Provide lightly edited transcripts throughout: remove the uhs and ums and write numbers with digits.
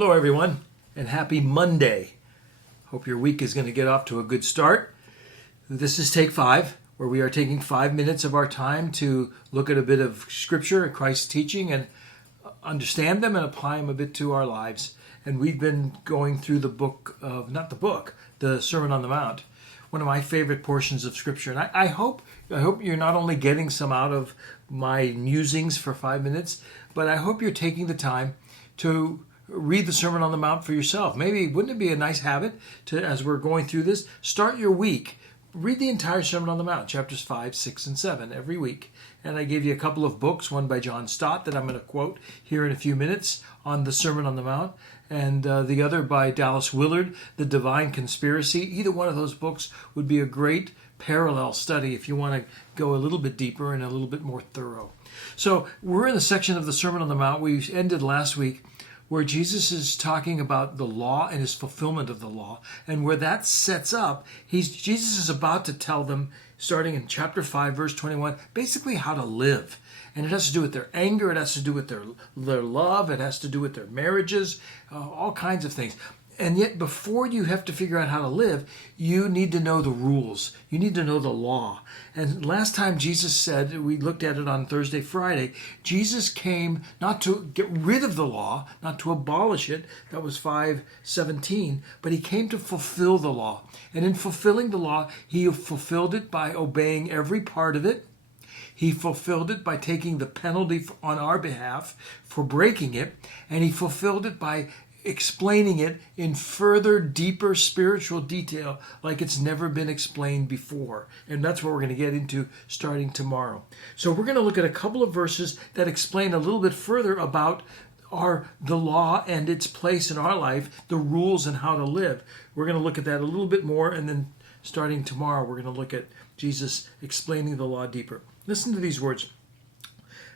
Hello, everyone, and happy Monday. Hope your week is going to get off to a good start. This is Take 5, where we are taking 5 minutes of our time to look at a bit of Scripture and Christ's teaching and understand them and apply them a bit to our lives. And we've been going through the Sermon on the Mount, one of my favorite portions of Scripture. And I hope you're not only getting some out of my musings for 5 minutes, but I hope you're taking the time to read the Sermon on the Mount for yourself. Maybe, wouldn't it be a nice habit to, as we're going through this, start your week, read the entire Sermon on the Mount, chapters 5, 6, and 7 every week. And I gave you a couple of books, one by John Stott that I'm going to quote here in a few minutes on the Sermon on the Mount, and the other by Dallas Willard, The Divine Conspiracy. Either one of those books would be a great parallel study if you want to go a little bit deeper and a little bit more thorough. So we're in the section of the Sermon on the Mount. We ended last week where Jesus is talking about the law and his fulfillment of the law. And where that sets up, Jesus is about to tell them, starting in chapter 5, verse 21, basically how to live. And it has to do with their anger, it has to do with their love, it has to do with their marriages, all kinds of things. And yet, before you have to figure out how to live, you need to know the rules. You need to know the law. And last time Jesus said, we looked at it on Thursday, Friday, Jesus came not to get rid of the law, not to abolish it. That was 5:17. But he came to fulfill the law. And in fulfilling the law, he fulfilled it by obeying every part of it. He fulfilled it by taking the penalty on our behalf for breaking it. And he fulfilled it by explaining it in further, deeper spiritual detail like it's never been explained before. And that's what we're going to get into starting tomorrow. So we're going to look at a couple of verses that explain a little bit further about the law and its place in our life, the rules and how to live. We're going to look at that a little bit more, and then starting tomorrow, we're going to look at Jesus explaining the law deeper. Listen to these words.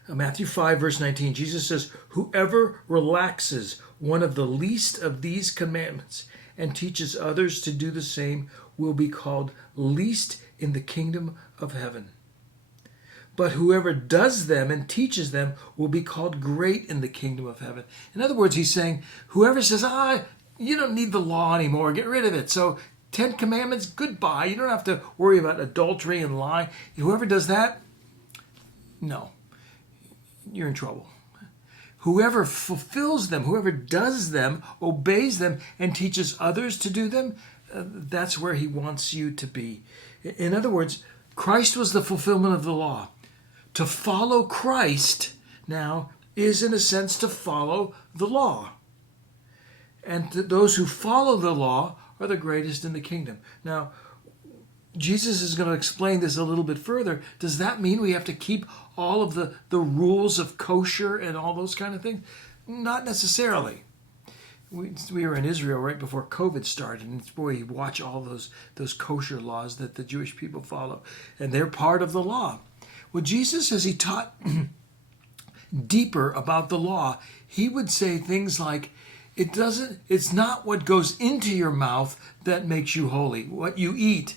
Matthew 5, verse 19, Jesus says, "Whoever relaxes one of the least of these commandments and teaches others to do the same will be called least in the kingdom of heaven. But whoever does them and teaches them will be called great in the kingdom of heaven." In other words, he's saying, whoever says, you don't need the law anymore, get rid of it. So 10 commandments, goodbye. You don't have to worry about adultery and lying. Whoever does that, no, you're in trouble. Whoever fulfills them, whoever does them, obeys them, and teaches others to do them, that's where he wants you to be. In other words, Christ was the fulfillment of the law. To follow Christ now is, in a sense, to follow the law. And those who follow the law are the greatest in the kingdom. Now, Jesus is going to explain this a little bit further. Does that mean we have to keep all of the rules of kosher and all those kind of things? Not necessarily. We were in Israel right before COVID started, and boy, you watch all those kosher laws that the Jewish people follow, and they're part of the law. Well, Jesus, as he taught deeper about the law, he would say things like, it's not what goes into your mouth that makes you holy, what you eat.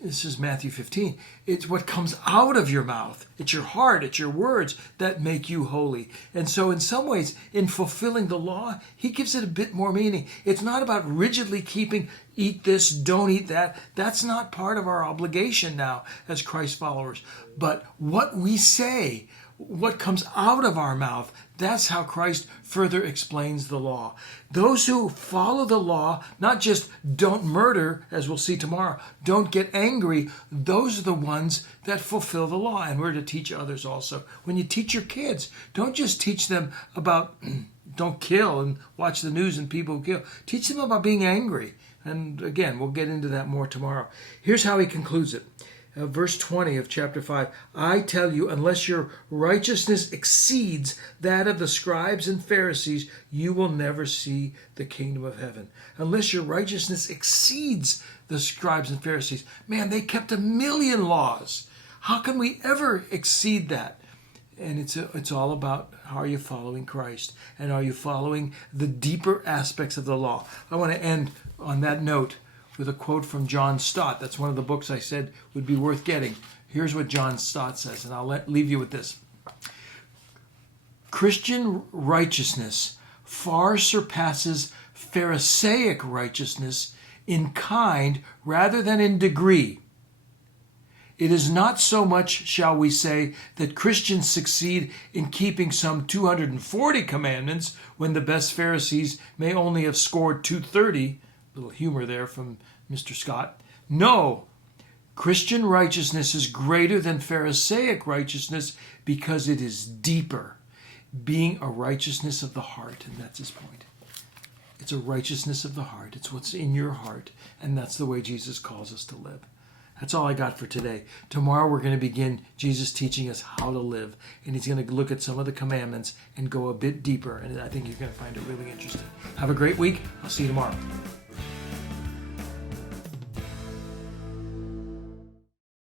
This is Matthew 15. It's what comes out of your mouth. It's your heart, it's your words that make you holy. And so in some ways, in fulfilling the law, he gives it a bit more meaning. It's not about rigidly keeping, eat this, don't eat that. That's not part of our obligation now as Christ followers. But what we say, what comes out of our mouth, that's how Christ further explains the law. Those who follow the law, not just don't murder, as we'll see tomorrow, don't get angry, those are the ones that fulfill the law. And we're to teach others also. When you teach your kids, don't just teach them about don't kill and watch the news and people kill. Teach them about being angry. And again, we'll get into that more tomorrow. Here's how he concludes it. Verse 20 of chapter 5, "I tell you, unless your righteousness exceeds that of the scribes and Pharisees, you will never see the kingdom of heaven." Unless your righteousness exceeds the scribes and Pharisees. Man, they kept 1,000,000 laws. How can we ever exceed that? And it's all about, how are you following Christ? And are you following the deeper aspects of the law? I want to end on that note with a quote from John Stott. That's one of the books I said would be worth getting. Here's what John Stott says, and I'll leave you with this. Christian righteousness far surpasses Pharisaic righteousness in kind rather than in degree. It is not so much, shall we say, that Christians succeed in keeping some 240 commandments when the best Pharisees may only have scored 230. Little humor there from Mr. Scott. No, Christian righteousness is greater than Pharisaic righteousness because it is deeper, being a righteousness of the heart, and that's his point. It's a righteousness of the heart. It's what's in your heart, and that's the way Jesus calls us to live. That's all I got for today. Tomorrow we're going to begin Jesus teaching us how to live, and he's going to look at some of the commandments and go a bit deeper, and I think you're going to find it really interesting. Have a great week. I'll see you tomorrow.